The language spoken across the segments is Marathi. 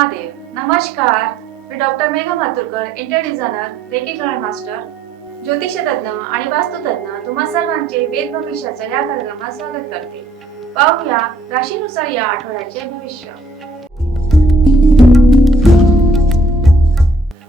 महादेव. नमस्कार. मी doctor Megha Maturkar, inter designer, reiki grand master, ज्योतिषतज्ञ आणि वास्तुतज्ञ तुम्हा सर्वांचे वेद भविष्याच्या या कार्यक्रमात स्वागत करते. पाहूया राशीनुसार या आठवड्याचे भविष्य.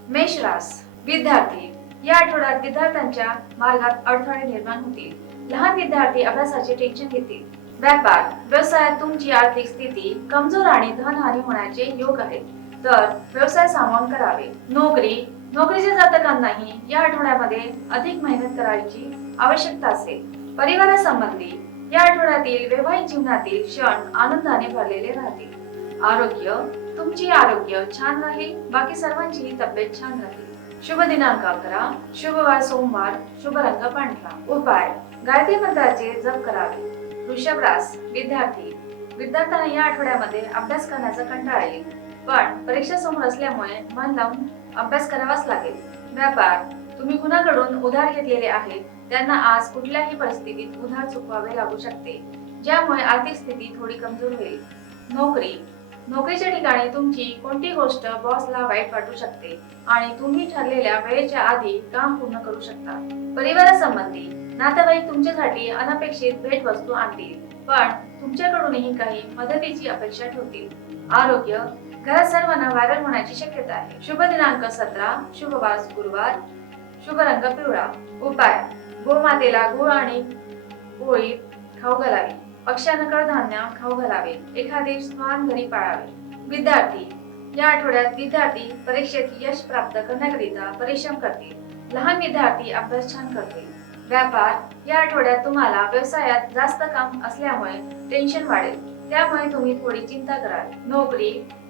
मेष रास. विद्यार्थी. या आठवड्यात विद्यार्थ्यांच्या मार्गात अडथळे निर्माण होतील. लहान विद्यार्थी अभ्यासाचे टेन्शन घेतील. व्यापार व्यवसायात तुमची आर्थिक स्थिती कमजोर आणि धनहानी होण्याचे योग आहेत, तर व्यवसाय सामावून करावे. नोकरीच्या जातकांनाही या आठवड्यामध्ये अधिक मेहनत करायची आवश्यकता असेल. परिवारासंबंधी या आठवड्यातील वैवाहिक जीवनातील क्षण आनंदाने भरलेले राहतील. तुमची आरोग्य छान राहील. बाकी सर्वांची तब्येत छान राहील. शुभ दिनांक 11, शुभवार सोमवार, शुभ रंग पांढरा. उपाय गायत्री मंत्राचे जप करावे. वृषभ रास. विद्यार्थ्यांना या आठवड्यामध्ये अभ्यास करण्याचा कंटाळा येईल, पण परीक्षा समोर असल्यामुळे मन लावून अभ्यास करावाच लागेल. व्यापार तुम्ही कुणाकडून उधार घेतलेले आहे त्यांना आज कुठल्याही परिस्थितीत उधार चुकवावे लागू शकते, ज्यामुळे आर्थिक स्थिती थोडी कमजोर होईल. नोकरीच्या ठिकाणी तुमची कोणती गोष्ट बॉसला वाईट वाटू शकते आणि तुम्ही ठरलेल्या वेळेच्या आधी काम पूर्ण करू शकता. परिवारासंबंधी नातेवाईक तुमच्यासाठी अनपेक्षित भेटवस्तू आणतील, पण तुमच्याकडूनही काही मदतीची अपेक्षा ठेवतील. आरोग्य घरात सर्वांना व्हायरल होण्याची शक्यता आहे. शुभ दिनांक 17, शुभवार गुरुवार, शुभ रंग पिवळा. उपाय गोमातेला गुळ आणि पोळी खाऊ घालावी. पक्ष्यांना कडधान्य खाऊ घालावे. एखादे स्वान घरी पाळावे. विद्यार्थी या आठवड्यात विद्यार्थी परीक्षेत यश प्राप्त करण्याकरिता परिश्रम करतील. लहान विद्यार्थी अभ्यास छान करतील. व्यापार या आठवड्यात तुम्हाला व्यवसायात जास्त काम असल्यामुळे टेन्शन वाढेल, त्यामुळे तुम्ही थोडी चिंता कराल.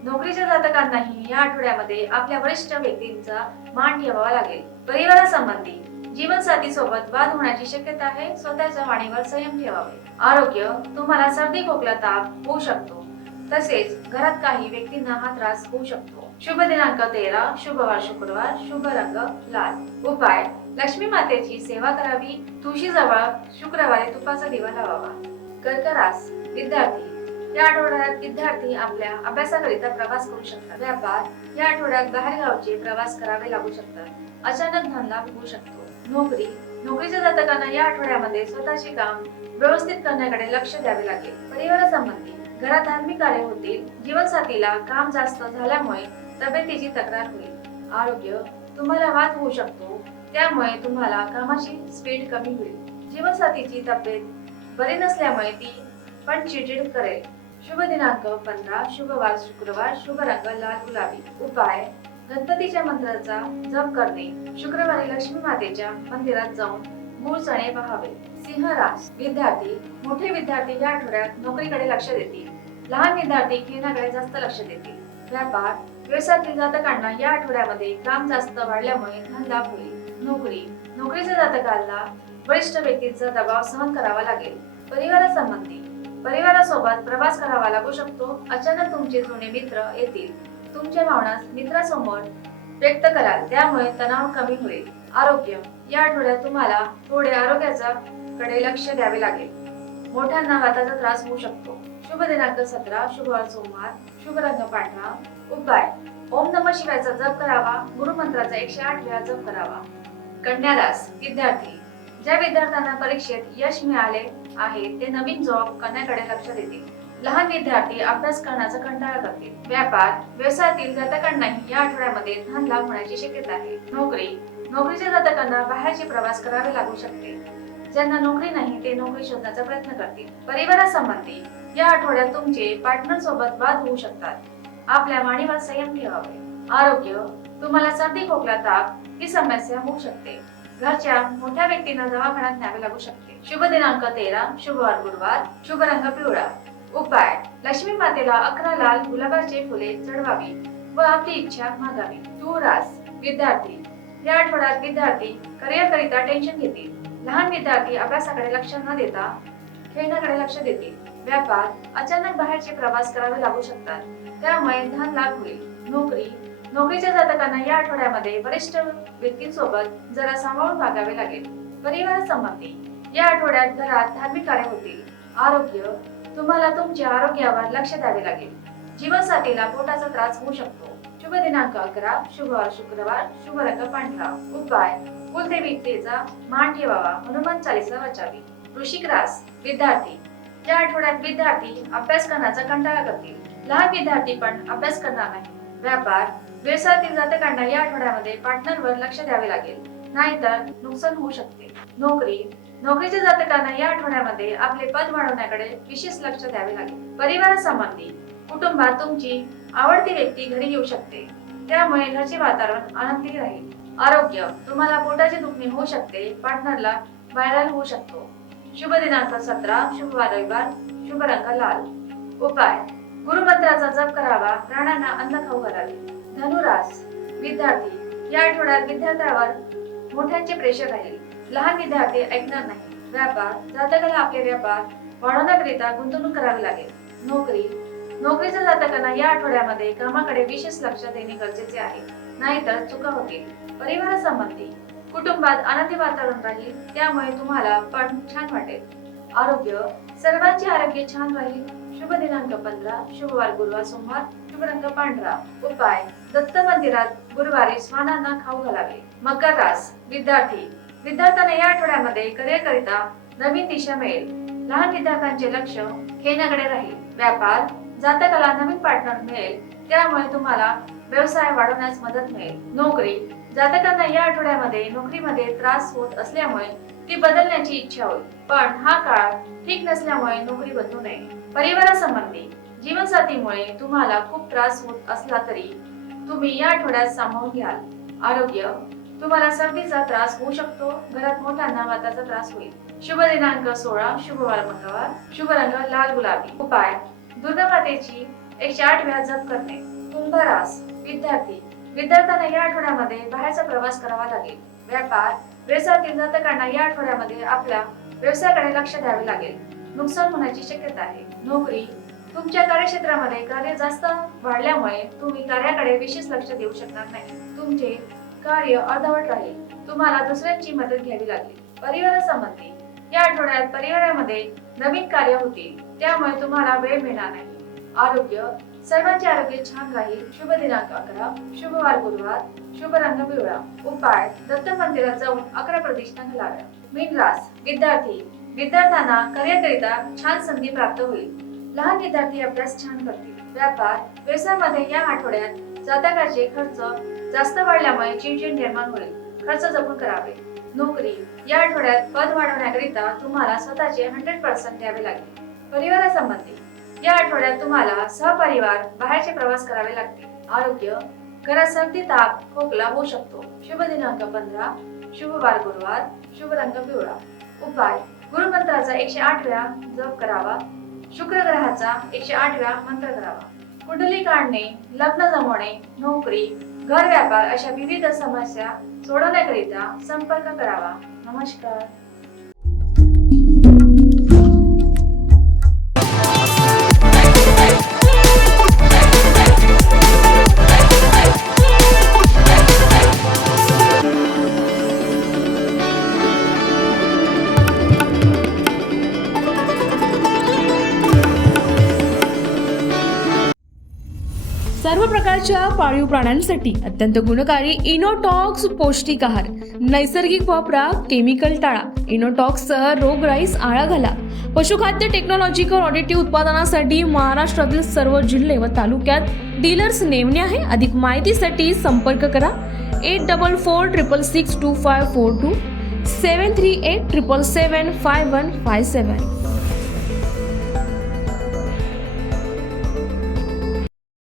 नोकरीच्या जातकांनाही या आठवड्यामध्ये आपल्या वरिष्ठ व्यक्तींचा मान ठेवावा लागेल. परिवारासंबंधी जीवनसाथी सोबत वाद होण्याची शक्यता आहे. स्वतःच्या वाणीवर संयम ठेवावे. आरोग्य तुम्हाला सर्दी खोकला ताप होऊ शकतो, तसेच घरात काही व्यक्तींना हा त्रास होऊ शकतो. शुभ दिनांक 13, शुभवार शुक्रवार, शुभ रंग लाल. उपाय लक्ष्मी मातेची सेवा करावी. तुळशीजवळ शुक्रवारी तुपाचा दिवा लावावा. कर्क रास. विद्यार्थी या आठवड्यात विद्यार्थी आपल्या अभ्यासाकरिता प्रवास करू शकतात. व्यापार या आठवड्यात बाहेरगावचे प्रवास करावे लागू शकतात. अचानक धनलाभ होऊ शकतो. नोकरीच्या जातकांना या आठवड्यामध्ये स्वतःचे काम व्यवस्थित करण्याकडे लक्ष द्यावे लागेल. परिवारासंबंधी घरात धार्मिक कार्य होतील. जीवनसाथीला काम जास्त झाल्यामुळे तब्येतीची तक्रार होईल. आरोग्य तुम्हाला वाद होऊ शकतो, त्यामुळे तुम्हाला कामाची स्पीड कमी होईल. जीवनसाथीची तब्येत बरी नसल्यामुळे ती पण चिडचिड करेल. शुभ दिनांक 15, शुभवार शुक्रवार, शुभ रंग लाल गुलाबी. उपाय गणपतीच्या मंत्राचा जप करणे. शुक्रवारी लक्ष्मी मातेच्या मंदिरात जाऊन गूळ चणे पहावे. सिंह रास. मोठे विद्यार्थी या आठवड्यात नोकरीकडे लक्ष देतील. लहान विद्यार्थी खेळण्याकडे जास्त लक्ष देतील. व्यापार व्यवसायातील जातकांना या आठवड्यामध्ये काम जास्त वाढल्यामुळे धनलाभ होईल. नोकरीच्या जातकांना वरिष्ठ व्यक्तींचा दबाव सहन करावा लागेल. परिवारासोबत प्रवास करावा लागू शकतो. अचानक तुमचे जुने मित्र येतील. तुमच्या भावना मित्रासमोर व्यक्त कराल, त्यामुळे तणाव कमी होईल. आरोग्य या आठवड्यात तुम्हाला थोडे आरोग्याचा कडे लक्ष द्यावे लागेल. मोठ्यांना वाताचा त्रास होऊ शकतो. शुभ दिनांक 17, शुभवार सोमवार, शुभ रंग पांढरा. उपाय ओम नमः शिवायचा जप करावा. गुरुमंत्राचा 108 वेळा जप करावा. कन्या रास. ज्या विद्यार्थ्यांना परीक्षेत यश मिळाले आहे ते नवीन जॉब करण्याकडे लक्ष देतील. लहान विद्यार्थी अभ्यास करण्याचा कंटाळा करतील. व्यापार व्यवसायातील जातकांनाही या आठवड्यामध्ये धन लाभ होण्याची शक्यता आहे. नोकरीच्या जातकांना बाहेरचे प्रवास करावे लागू शकते. ज्यांना नोकरी नाही ते नोकरी शोधण्याचा प्रयत्न करतील. परिवारासंबंधी या आठवड्यात तुमचे पार्टनर सोबत वाद होऊ शकतात. आपल्या वाणीवर संयम ठेवावे. आरोग्य तुम्हाला सर्दी खोकला ताप ही समस्या होऊ शकते. घरच्या मोठ्या व्यक्तींना दवाखान्यात न्यावे लागू शकते. शुभ दिनांक 13, शुभवार गुरुवार, शुभ रंग पिवळा. उपाय लक्ष्मी मातेला 11 लाल गुलाबाची फुले चढवावी व आपली इच्छा मागावी. तुळ रास. या आठवड्यात विद्यार्थी करिअरकरिता टेन्शन घेतील. लहान विद्यार्थी अभ्यासाकडे लक्ष न देता खेळण्याकडे लक्ष देतील. व्यापार अचानक बाहेरचे प्रवास करावे लागू शकतात, त्यामुळे धन लाभ होईल. नोकरीच्या जातकांना या आठवड्यामध्ये वरिष्ठ व्यक्तींसोबत जरा सांभाळून वागावे लागेल. परिवारासंबंधी या आठवड्यात घरात धार्मिक कार्य होतील. आरोग्य तुम्हाला तुमच्या आरोग्यावर लक्ष द्यावे लागेल. जीवनसाथीला पोटाचा त्रास होऊ शकतो. शुभ दिनांक 11, शुभ वार शुक्रवार, शुभ रंग पांढरा. उपाय कुलदेवीचा मान ठेवावा, हनुमान चालीसा वाचावी. वृश्चिक रास विद्यार्थी, या आठवड्यात विद्यार्थी अभ्यास करण्याचा कंटाळा करतील. लहान विद्यार्थी पण अभ्यास करणार नाही. व्यापार व्यवसायातील जातकांना या आठवड्यामध्ये पार्टनरवर लक्ष द्यावे लागेल, नाहीतर नुकसान होऊ शकते. नोकरीच्या जातकांना या आठवड्यामध्ये आपले पद वाढवण्याकडे विशेष लक्ष द्यावे लागेल. परिवारासंबंधी कुटुंबात तुमची आवडती व्यक्ती घरी येऊ शकते, त्यामुळे घरचे वातावरण आनंदी राहील. आरोग्य तुम्हाला पोटाचे दुखणे होऊ शकते, पार्टनरला व्हायरल होऊ शकतो. शुभ दिनांक 17, शुभ वार रविवार, शुभ रंग लाल. उपाय गुरुमंत्राचा जप करावा, प्राण्यांना अन्न खाऊ घालावे. धनुरास विद्यार्थी, या आठवड्यात विद्यार्थ्यावर मोठ्यांचे प्रेशर राहील. लहान विद्यार्थी ऐकणार नाही. व्यापार जातकाला आपले व्यापार वाढवण्याकरिता गुंतवणूक करावी लागेल. नोकरीच्या जातकांना या आठवड्यामध्ये कामाकडे विशेष लक्ष देणे गरजेचे आहे, नाहीतर चुका होतील. परिवारासंबंधी कुटुंबात आनंदी वातावरण राहील, त्यामुळे तुम्हाला पण छान वाटेल. आरोग्य सर्वांचे आरोग्य छान राहील. शुभ दिनांक 15, शुभ वार गुरुवार सोमवार, शुभ रंग पांढरा. उपाय दत्त मंदिरात गुरुवारी श्वानांना खाऊ घालावे. मकर रास विद्यार्थ्यांना या आठवड्यामध्ये करिअर करिता नवीन दिशा मिळेल. लहान विद्यार्थ्यांचे लक्ष खेळण्याकडे राहील. व्यापार जातकाला नवीन पार्टनर मिळेल, त्यामुळे तुम्हाला व्यवसाय वाढवण्यास मदत मिळेल. नोकरी जातकांना या आठवड्यामध्ये नोकरीमध्ये त्रास होत असल्यामुळे ती बदलण्याची इच्छा होईल, पण हा काळ ठीक नसल्यामुळे नोकरी बदलू नये. परिवारासंबंधी जीवनसाथीमुळे तुम्हाला खूप त्रास होत असला तरी तुम्ही या आठवड्यात सामावून घ्याल. आरोग्य तुम्हाला सर्दीचा त्रास होऊ शकतो, घरात मोठ्यांना वाताचा त्रास होईल. शुभ दिनांक 16, शुभ वार मंगळवार, शुभ रंग लाल गुलाबी. उपाय दुर्गा मातेची 108 वेळा जप करणे. कुंभ रास विद्यार्थ्यांना या आठवड्यामध्ये बाहेरचा प्रवास करावा लागेल. व्यापार व्यवसायातील जातकांना या आठवड्यामध्ये आपल्या व्यवसायाकडे लक्ष द्यावे लागेल, नुकसान होण्याची शक्यता आहे. नोकरी तुमच्या कार्यक्षेत्रामध्ये कार्य जास्त वाढल्यामुळे तुम्ही कार्याकडे विशेष लक्ष देऊ शकणार नाही. तुमचे कार्य अर्धवट राहील, तुम्हाला दुसऱ्यांची मदत घ्यावी लागेल. परिवारासंबंधी या आठवड्यात परिवारामध्ये नवीन कार्य होतील, त्यामुळे तुम्हाला वेळ मिळणार नाही. आरोग्य सर्वांचे आरोग्य छान राहील. शुभ दिनांक 11, शुभ वार गुरुवार, शुभ रंग पिवळा. उपाय दत्त मंदिरात जाऊन 11 प्रदक्षिणा घालाव्या. मीन रास विद्यार्थ्यांना करिअरकरिता छान संधी प्राप्त होईल. लहान विद्यार्थी अभ्यास छान करतील. व्यापार व्यवसायामध्ये या आठवड्यात जातकाचे खर्च जास्त वाढल्यामुळे चिडचिड निर्माण होईल, खर्च जपून करावे. नोकरी या आठवड्यात पद वाढवण्याकरिता तुम्हाला स्वतःचे 100% द्यावे लागेल. परिवारासंबंधी या आठवड्यात तुम्हाला सहपरिवार बाहेरचे प्रवास करावे लागतील. आरोग्य घरात सर्दी, ताप, खोकला होऊ शकतो. शुभ दिनांक 15, शुभ वार गुरुवार, शुभ रंग पिवळा. उपाय गुरुमंत्राचा 108 वेळा जप करावा. शुक्र ग्रहाचा 108 वेळा मंत्र करावा. कुंडली काढणे, लग्न जमवणे, नोकरी, घर, व्यापार अशा विविध समस्या सोडवण्याकरिता संपर्क करावा. नमस्कार. सर्व प्रकारच्या पाळीव प्राण्यांसाठी अत्यंत गुणकारी इनोटॉक्स पौष्टिक आहार. नैसर्गिक वापरा, केमिकल टाळा. इनोटॉक्ससह रोगराईस आळा घाला. पशुखाद्य टेक्नॉलॉजिकल ऑडिटिव्ह उत्पादनासाठी महाराष्ट्रातील सर्व जिल्हे व तालुक्यात डीलर्स नेमणे आहे. अधिक माहितीसाठी संपर्क करा 8446625542 738777557.